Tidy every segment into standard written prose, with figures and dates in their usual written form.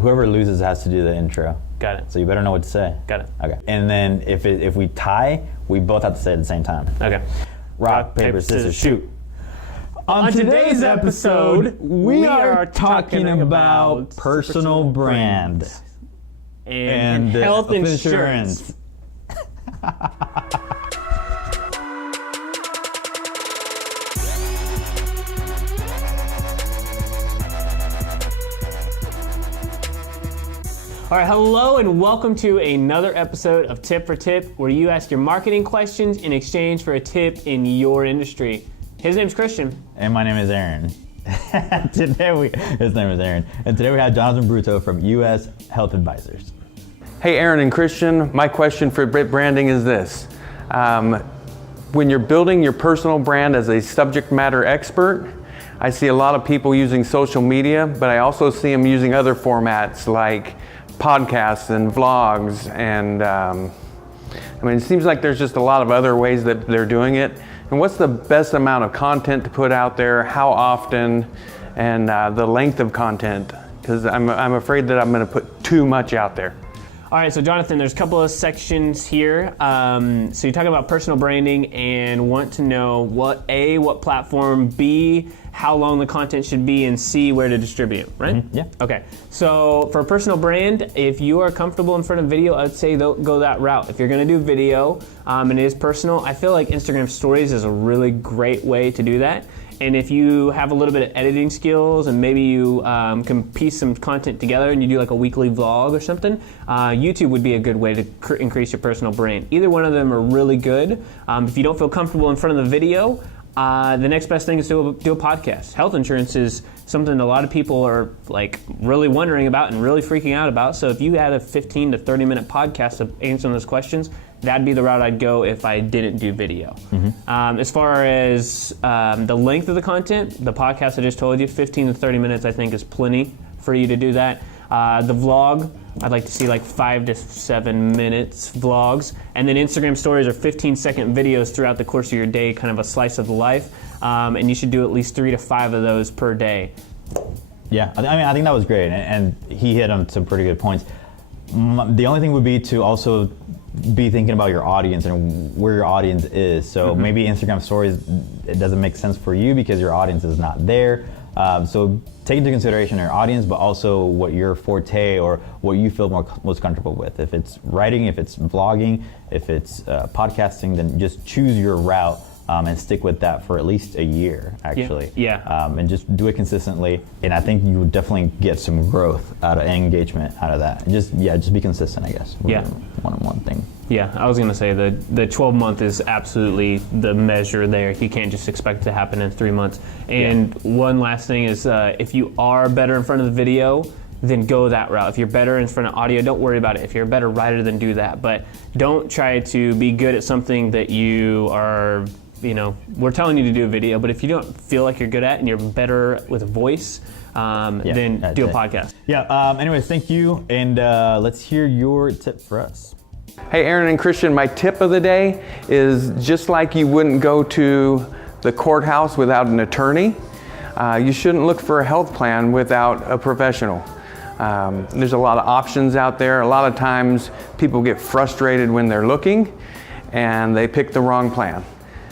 Whoever loses has to do the intro. Got it. So you better know what to say. Got it. Okay. And then if we tie, we both have to say it at the same time. Okay. Rock, paper, scissors, shoot. On today's episode, we are talking about personal brand and health insurance. All right, hello and welcome to another episode of Tip for Tip, where you ask your marketing questions in exchange for a tip in your industry. His name's Christian. And my name is Aaron. His name is Aaron. And today we have Jonathan Brutto from US Health Advisors. Hey Aaron and Christian, my question for Bit Branding is this. When you're building your personal brand as a subject matter expert, I see a lot of people using social media, but I also see them using other formats like podcasts and vlogs, and it seems like there's just a lot of other ways that they're doing it. And what's the best amount of content to put out there, how often, and the length of content? Because I'm afraid that I'm going to put too much out there. All right, so Jonathan, there's a couple of sections here. So you're talking about personal branding and want to know what platform, B, how long the content should be, and C, where to distribute, right? Mm-hmm. Yeah. Okay, so for a personal brand, if you are comfortable in front of video, I'd say go that route. If you're gonna do video and it is personal, I feel like Instagram Stories is a really great way to do that. And if you have a little bit of editing skills and maybe you can piece some content together and you do like a weekly vlog or something, YouTube would be a good way to increase your personal brand. Either one of them are really good. If you don't feel comfortable in front of the video, the next best thing is to do a podcast. Health insurance is something a lot of people are like really wondering about and really freaking out about. So if you had a 15 to 30 minute podcast of answering those questions, that'd be the route I'd go if I didn't do video. Mm-hmm. As far as the length of the content, the podcast I just told you, 15 to 30 minutes I think is plenty for you to do that. The vlog, I'd like to see like 5 to 7 minutes vlogs. And then Instagram stories are 15-second videos throughout the course of your day, kind of a slice of life. And you should do at least 3 to 5 of those per day. Yeah, I think that was great. And he hit on some pretty good points. The only thing would be to also be thinking about your audience and where your audience is. So maybe Instagram stories, it doesn't make sense for you because your audience is not there. So take into consideration your audience, but also what your forte or what you feel most comfortable with. If it's writing, if it's vlogging, if it's podcasting, then just choose your route and stick with that for at least a year, actually. Yeah. And just do it consistently. And I think you would definitely get some growth out of engagement out of that. And just be consistent, I guess. Yeah. One thing. Yeah, I was going to say the 12 month is absolutely the measure there. You can't just expect it to happen in 3 months. And one last thing is if you are better in front of the video, then go that route. If you're better in front of audio, don't worry about it. If you're a better writer, then do that. But don't try to be good at something that you are, we're telling you to do a video, but if you don't feel like you're good at and you're better with a voice, then do a podcast. Yeah, anyways, thank you. And let's hear your tip for us. Hey Aaron and Christian, my tip of the day is just like you wouldn't go to the courthouse without an attorney, you shouldn't look for a health plan without a professional. There's a lot of options out there. A lot of times people get frustrated when they're looking and they pick the wrong plan.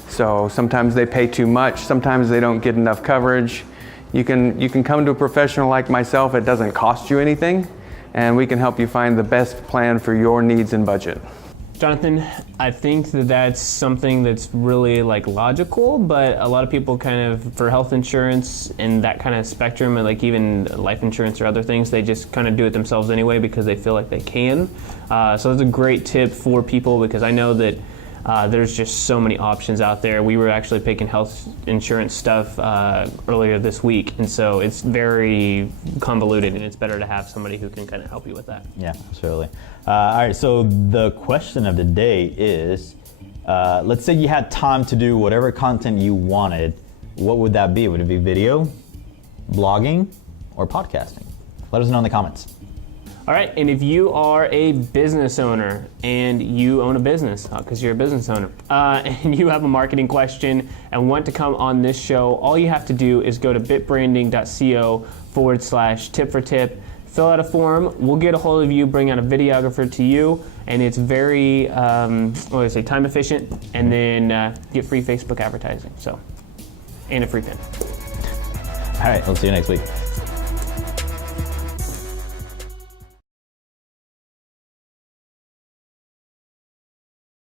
So sometimes they pay too much, sometimes they don't get enough coverage. You can come to a professional like myself, it doesn't cost you anything, and we can help you find the best plan for your needs and budget. Jonathan, I think that's something that's really logical, but a lot of people kind of, for health insurance and that kind of spectrum, and like even life insurance or other things, they just kind of do it themselves anyway because they feel like they can. So it's a great tip for people because I know that there's just so many options out there. We were actually picking health insurance stuff earlier this week, and so it's very convoluted, and it's better to have somebody who can kind of help you with that. Yeah, absolutely. All right, so the question of the day is, let's say you had time to do whatever content you wanted. What would that be? Would it be video, blogging, or podcasting? Let us know in the comments. All right, and if you are a business owner and you own a business, because you're a business owner, and you have a marketing question and want to come on this show, all you have to do is go to bitbranding.co/tip for tip, fill out a form. We'll get a hold of you, bring out a videographer to you, and it's very, what do I say, time efficient, and then get free Facebook advertising. So, and a free pin. All right, we'll see you next week.